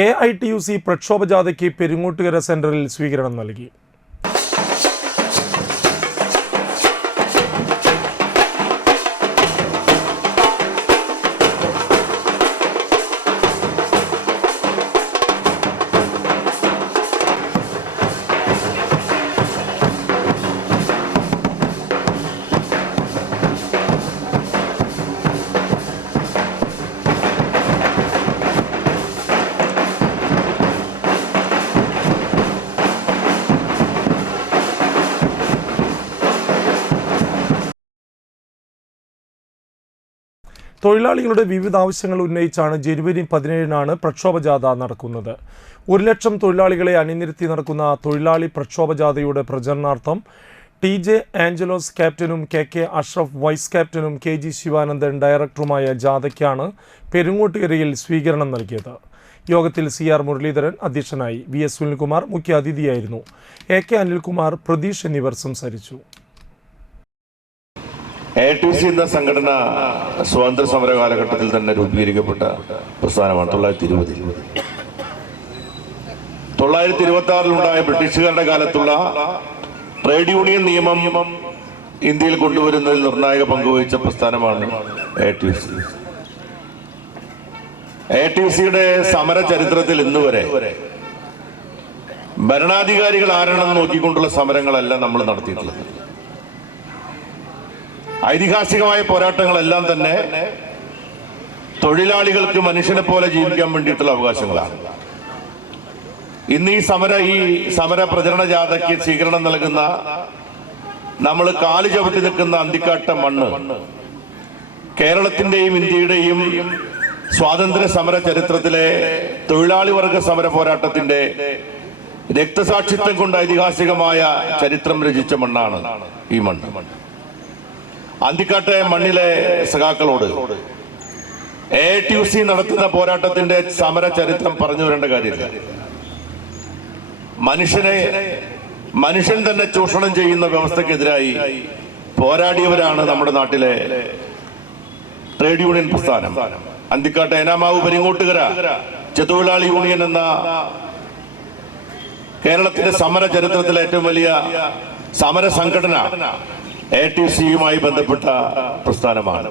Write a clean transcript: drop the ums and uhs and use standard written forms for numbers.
AITUC പ്രക്ഷോഭജാഥയ്ക്ക് Perungottukara സെന്ററിൽ സ്വീകരണം നൽകി. തൊഴിലാളികളുടെ വിവിധ ആവശ്യങ്ങൾ ഉന്നയിച്ചാണ് ജനുവരി 17-നാണ് പ്രക്ഷോഭജാഥ നടക്കുന്നത്. 1 ലക്ഷം തൊഴിലാളികളെ അണിനിരത്തി നടക്കുന്ന തൊഴിലാളി പ്രക്ഷോഭജാഥയുടെ പ്രചരണാർത്ഥം TJ ആഞ്ചലോസ് ക്യാപ്റ്റനും KK അഷ്റഫ് വൈസ് ക്യാപ്റ്റനും KG ശിവാനന്ദൻ ഡയറക്ടറുമായ ജാഥയ്ക്കാണ് പെരുങ്ങോട്ടുകരയിൽ സ്വീകരണം നൽകിയത്. യോഗത്തിൽ CR മുരളീധരൻ അധ്യക്ഷനായി. VS സുനിൽകുമാർ മുഖ്യ അതിഥിയായിരുന്നു. AK അനിൽകുമാർ, പ്രതീഷ് എന്നിവർ സംസാരിച്ചു. AITUC എന്ന സംഘടന സ്വാതന്ത്ര്യ സമര കാലഘട്ടത്തിൽ തന്നെ രൂപീകരിക്കപ്പെട്ട പ്രസ്ഥാനമാണ്. 1926-ലുണ്ടായ ബ്രിട്ടീഷുകാരുടെ കാലത്തുള്ള ട്രേഡ് യൂണിയൻ നിയമം ഇന്ത്യയിൽ കൊണ്ടുവരുന്നതിൽ നിർണായക പങ്കുവഹിച്ച പ്രസ്ഥാനമാണ് AITUC. AITUCയുടെ സമര ചരിത്രത്തിൽ ഇന്നുവരെ ഭരണാധികാരികൾ ആരാണെന്ന് നോക്കിക്കൊണ്ടുള്ള സമരങ്ങളല്ല നമ്മൾ നടത്തിയിട്ടുള്ളത്. ഐതിഹാസികമായ പോരാട്ടങ്ങളെല്ലാം തന്നെ തൊഴിലാളികൾക്ക് മനുഷ്യനെ പോലെ ജീവിക്കാൻ വേണ്ടിയിട്ടുള്ള അവകാശങ്ങളാണ്. ഇന്ന് ഈ സമര പ്രചരണ ജാഥയ്ക്ക് സ്വീകരണം നൽകുന്ന, നമ്മൾ കാല് ചവിട്ടി നിൽക്കുന്ന അന്തിക്കാട്ട മണ്ണ് കേരളത്തിന്റെയും ഇന്ത്യയുടെയും സ്വാതന്ത്ര്യ സമര ചരിത്രത്തിലെ തൊഴിലാളി വർഗ സമര പോരാട്ടത്തിന്റെ രക്തസാക്ഷിത്വം കൊണ്ട് ഐതിഹാസികമായ ചരിത്രം രചിച്ച മണ്ണാണ് ഈ മണ്ണ്. അന്തിക്കാട്ടെ മണ്ണിലെ സഖാക്കളോട് AITUC നടത്തുന്ന പോരാട്ടത്തിന്റെ സമര ചരിത്രം പറഞ്ഞു വരേണ്ട കാര്യമില്ല. മനുഷ്യൻ തന്നെ ചൂഷണം ചെയ്യുന്ന വ്യവസ്ഥക്കെതിരായി പോരാടിയവരാണ് നമ്മുടെ നാട്ടിലെ ട്രേഡ് യൂണിയൻ പ്രസ്ഥാനം. അന്തിക്കാട്ടെ ഏനാമാവ് പെരിങ്ങോട്ടുകര ചെത്തൊഴിലാളി യൂണിയൻ എന്ന കേരളത്തിന്റെ സമര ചരിത്രത്തിലെ ഏറ്റവും വലിയ സമര സംഘടന AITUCയുമായി ബന്ധപ്പെട്ട പ്രസ്ഥാനമാണ്.